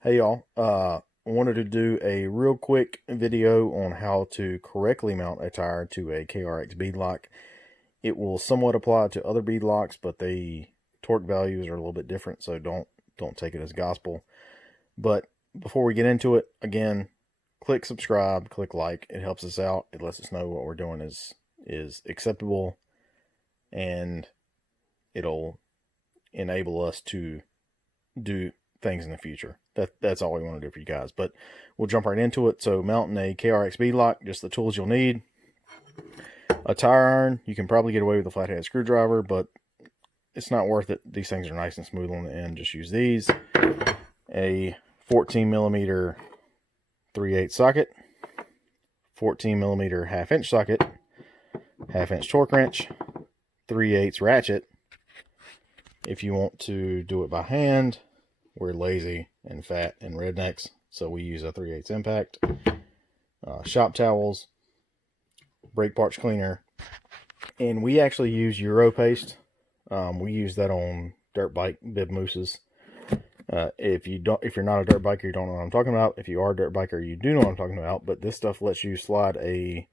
Hey y'all, I wanted to do a real quick video on how to correctly mount a tire to a KRX beadlock. It will somewhat apply to other beadlocks, but the torque values are a little bit different, so don't take it as gospel. But before we get into it, again, click subscribe, click like. It helps us out. It lets us know what we're doing is acceptable, and it'll enable us to do things in the future. That's all we want to do for you guys. But we'll jump right into it. So mounting a KRX beadlock, just the tools you'll need. A tire iron. You can probably get away with a flathead screwdriver, but it's not worth it. These things are nice and smooth on the end. Just use these. A 14 millimeter 3/8 socket, 14 millimeter 1/2 inch socket, 1/2 inch torque wrench, 3/8 ratchet. If you want to do it by hand, we're lazy and fat and rednecks, so we use a 3/8 impact. Shop towels, brake parts cleaner, and we actually use Euro paste. We use that on dirt bike bib mooses. If you're not a dirt biker, you don't know what I'm talking about. If you are a dirt biker, you do know what I'm talking about. But this stuff lets you slide a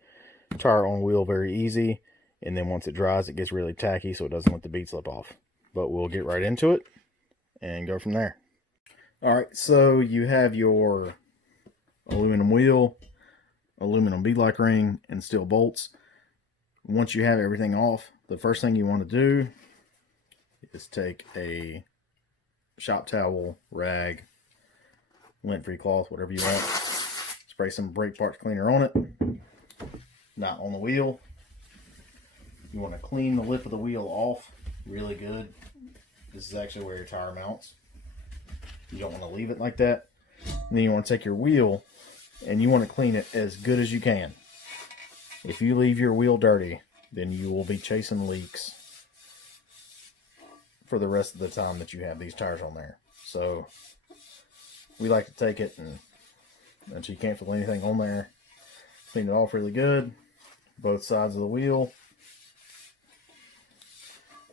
tire on wheel very easy, and then once it dries, it gets really tacky, so it doesn't let the bead slip off. But we'll get right into it and go from there. Alright, so you have your aluminum wheel, aluminum beadlock ring, and steel bolts. Once you have everything off, the first thing you want to do is take a shop towel, rag, lint-free cloth, whatever you want. Spray some brake parts cleaner on it, not on the wheel. You want to clean the lip of the wheel off really good. This is actually where your tire mounts. You don't want to leave it like that. And then you want to take your wheel and you want to clean it as good as you can. If you leave your wheel dirty, then you will be chasing leaks for the rest of the time that you have these tires on there. So we like to take it and until you can't feel anything on there, clean it off really good, both sides of the wheel.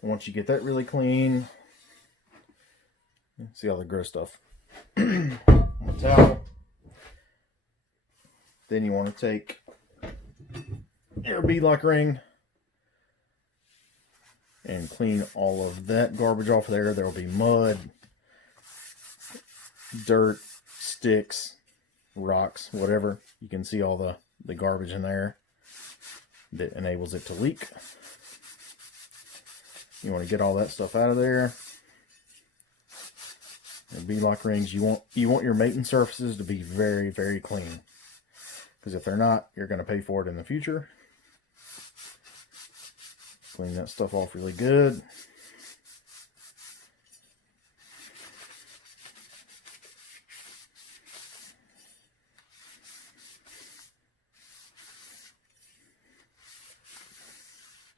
Once you get that really clean, see all the gross stuff on the towel. Then you want to take your beadlock ring and clean all of that garbage off there. There will be mud, dirt, sticks, rocks, whatever. You can see all the garbage in there that enables it to leak. You want to get all that stuff out of there. And beadlock rings, you want your mating surfaces to be very, very clean. Because if they're not, you're going to pay for it in the future. Clean that stuff off really good.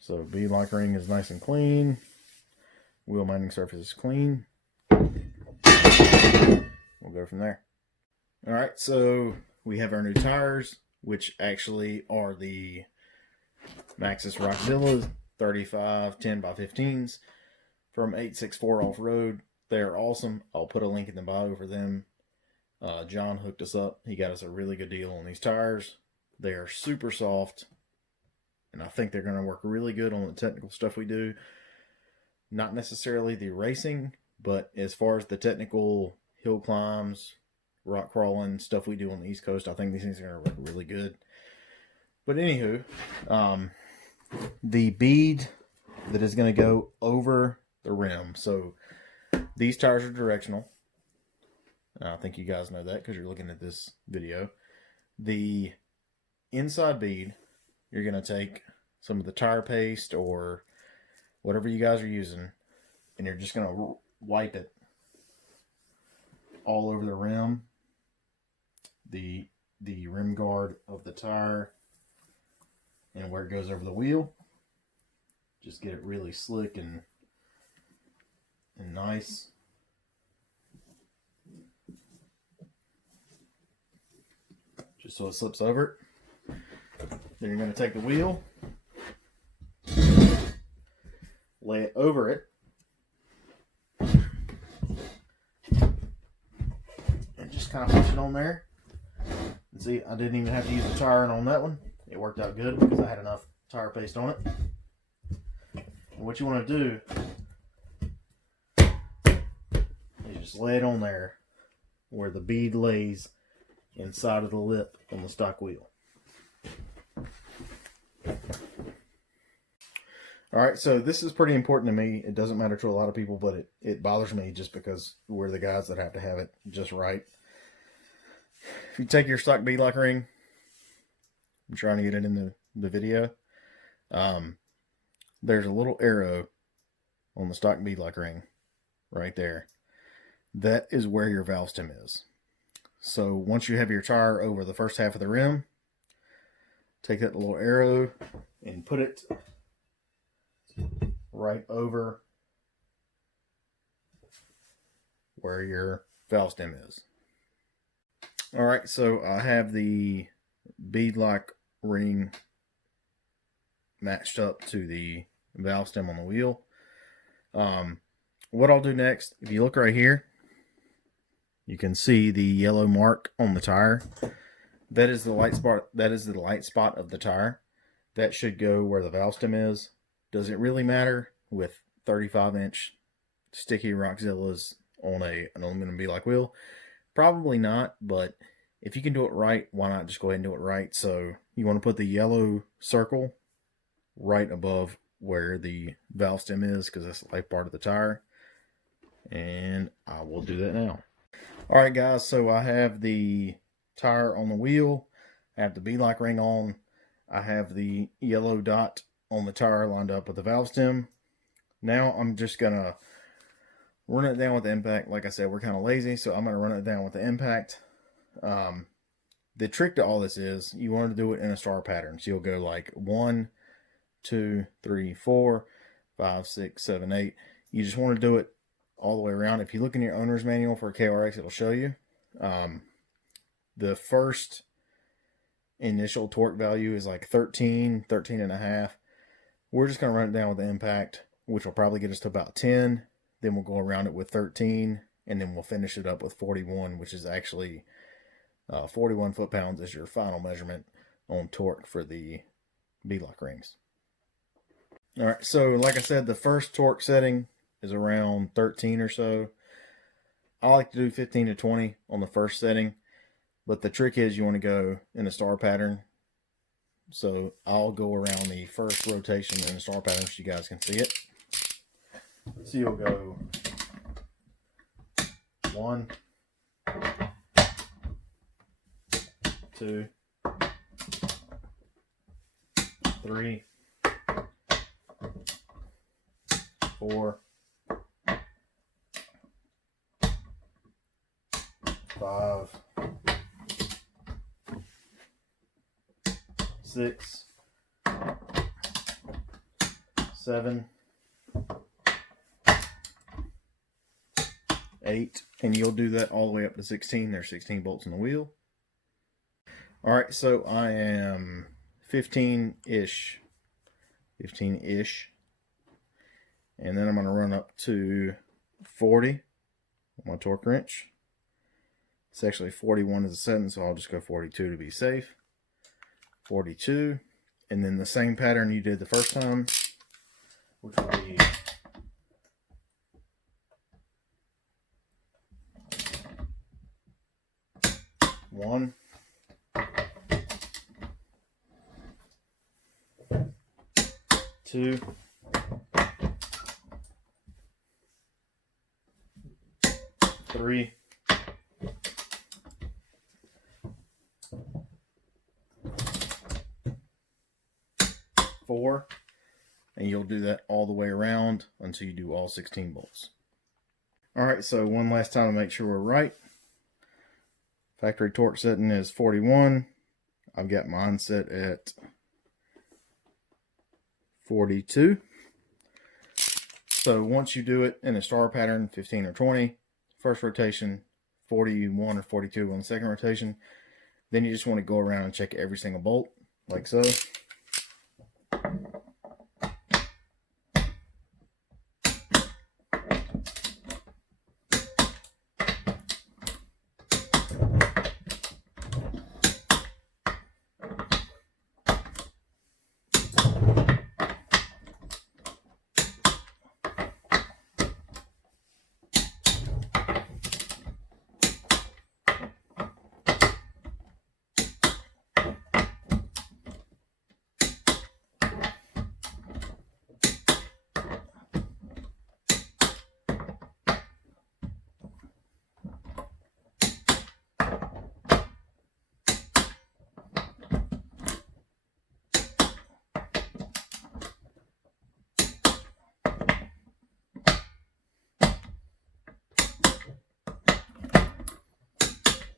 So beadlock ring is nice and clean. Wheel mounting surface is clean. We'll go from there. Alright, so we have our new tires, which actually are the Maxxis Rockzilla 35 10x15s from 864 Off-Road. They're awesome. I'll put a link in the bio for them. John hooked us up. He got us a really good deal on these tires. They are super soft, and I think they're going to work really good on the technical stuff we do. Not necessarily the racing, but as far as the technical hill climbs, rock crawling stuff we do on the East Coast, I think these things are going to work really good. But anywho, the bead that is going to go over the rim. So these tires are directional. I think you guys know that because you're looking at this video. The inside bead, you're going to take some of the tire paste or whatever you guys are using, and you're just going to wipe it all over the rim, the rim guard of the tire, and where it goes over the wheel. Just get it really slick and nice. Just so it slips over it. Then you're going to take the wheel, lay it over it, kind of push it on there. And see, I didn't even have to use the tire on that one. It worked out good because I had enough tire paste on it. And what you want to do is just lay it on there where the bead lays inside of the lip on the stock wheel. Alright, so this is pretty important to me. It doesn't matter to a lot of people, but it bothers me just because we're the guys that have to have it just right. If you take your stock beadlock ring, I'm trying to get it in the video, there's a little arrow on the stock beadlock ring right there. That is where your valve stem is. So once you have your tire over the first half of the rim, take that little arrow and put it right over where your valve stem is. Alright, so I have the beadlock ring matched up to the valve stem on the wheel. What I'll do next, if you look right here, you can see the yellow mark on the tire. That is the light spot. That is the light spot of the tire. That should go where the valve stem is. Does it really matter with 35-inch sticky Rockzillas on an aluminum beadlock wheel? Probably not, but if you can do it right, why not just go ahead and do it right? So you want to put the yellow circle right above where the valve stem is, because that's the light part of the tire. And I will do that now. Alright guys, so I have the tire on the wheel, I have the beadlock ring on, I have the yellow dot on the tire lined up with the valve stem. Now I'm just gonna run it down with the impact. Like I said, we're kind of lazy, so I'm gonna run it down with the impact. The trick to all this is you want to do it in a star pattern. So you'll go like 1, 2, 3, 4, 5, 6, 7, 8. You just want to do it all the way around. If you look in your owner's manual for KRX, it'll show you. The first initial torque value is like 13, 13 and a half. We're just going to run it down with the impact, which will probably get us to about 10. Then we'll go around it with 13, and then we'll finish it up with 41, which is actually 41 foot-pounds is your final measurement on torque for the beadlock rings. Alright, so like I said, the first torque setting is around 13 or so. I like to do 15 to 20 on the first setting, but the trick is you want to go in a star pattern. So I'll go around the first rotation in a star pattern so you guys can see it. So you'll go 1, 2, 3, 4, 5, 6, 7, 8, and you'll do that all the way up to 16. There's 16 bolts in the wheel. Alright, so I am 15-ish, and then I'm going to run up to 40 with my torque wrench. It's actually 41 as a setting, so I'll just go 42 to be safe. 42, and then the same pattern you did the first time, which will be 1, 2, 3, 4, and you'll do that all the way around until you do all 16 bolts. Alright, so one last time to make sure we're right. Factory torque setting is 41. I've got mine set at 42. So once you do it in a star pattern, 15 or 20, first rotation, 41 or 42 on the second rotation, then you just want to go around and check every single bolt, like so.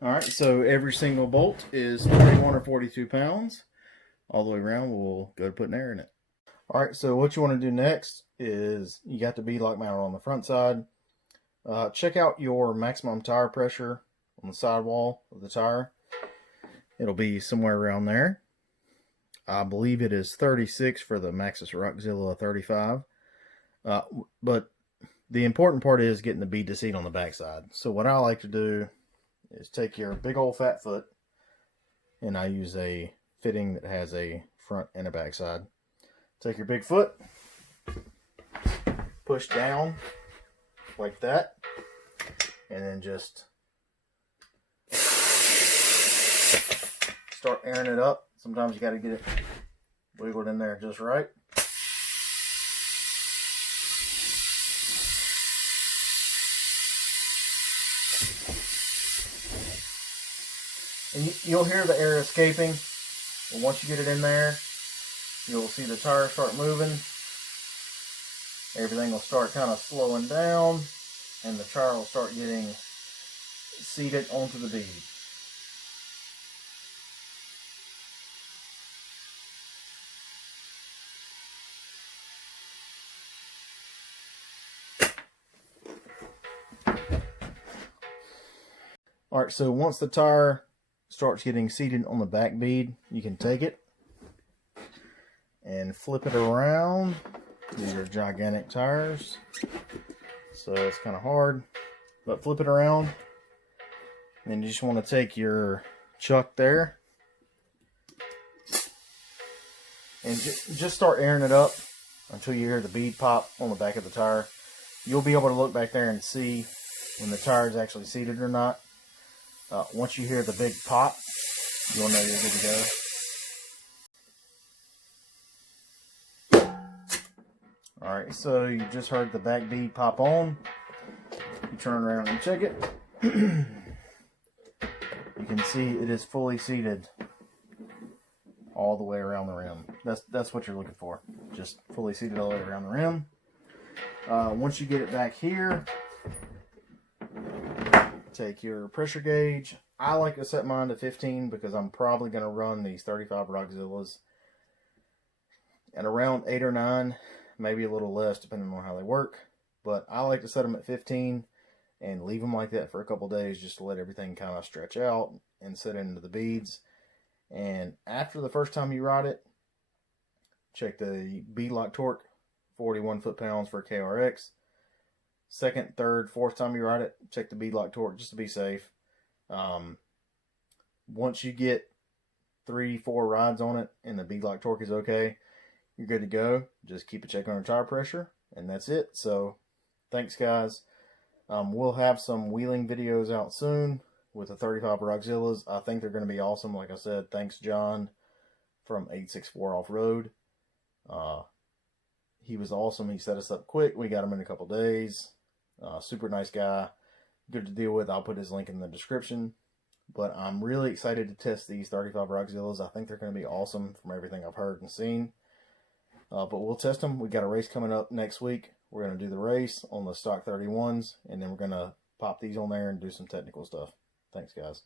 Alright, so every single bolt is 41 or 42 pounds. All the way around, we'll go to putting air in it. Alright, so what you want to do next is you got the beadlock mounted on the front side. Check out your maximum tire pressure on the sidewall of the tire. It'll be somewhere around there. I believe it is 36 for the Maxxis Rockzilla 35. But the important part is getting the bead to seat on the backside. So what I like to do is take your big old fat foot, and I use a fitting that has a front and a backside. Take your big foot, push down like that, and then just start airing it up. Sometimes you got to get it wiggled in there just right. And you'll hear the air escaping, and once you get it in there, you'll see the tire start moving. Everything will start kind of slowing down, and the tire will start getting seated onto the bead. Alright, so once the tire starts getting seated on the back bead, you can take it and flip it around. These are gigantic tires, so it's kind of hard, but flip it around. And then you just want to take your chuck there and just start airing it up until you hear the bead pop on the back of the tire. You'll be able to look back there and see when the tire is actually seated or not. Once you hear the big pop, you'll know you're good to go. Alright, so you just heard the back bead pop on. You turn around and check it. You can see it is fully seated all the way around the rim. That's what you're looking for. Just fully seated all the way around the rim. Once you get it back here, take your pressure gauge. I like to set mine to 15 because I'm probably going to run these 35 Rockzillas at around 8 or 9, maybe a little less depending on how they work. But I like to set them at 15 and leave them like that for a couple days just to let everything kind of stretch out and set into the beads. And after the first time you ride it, check the beadlock torque, 41 foot-pounds for KRX. Second, third, fourth time you ride it, check the beadlock torque just to be safe. Once you get 3-4 rides on it and the beadlock torque is okay, you're good to go. Just keep a check on your tire pressure, and that's it. So, thanks guys. We'll have some wheeling videos out soon with the 35 Rockzillas. I think they're going to be awesome. Like I said, thanks John from 864 Off-Road. He was awesome. He set us up quick. We got him in a couple days. Super nice guy. Good to deal with. I'll put his link in the description. But I'm really excited to test these 35 Rockzillas. I think they're going to be awesome from everything I've heard and seen. But we'll test them. We got a race coming up next week. We're going to do the race on the stock 31s. And then we're going to pop these on there and do some technical stuff. Thanks, guys.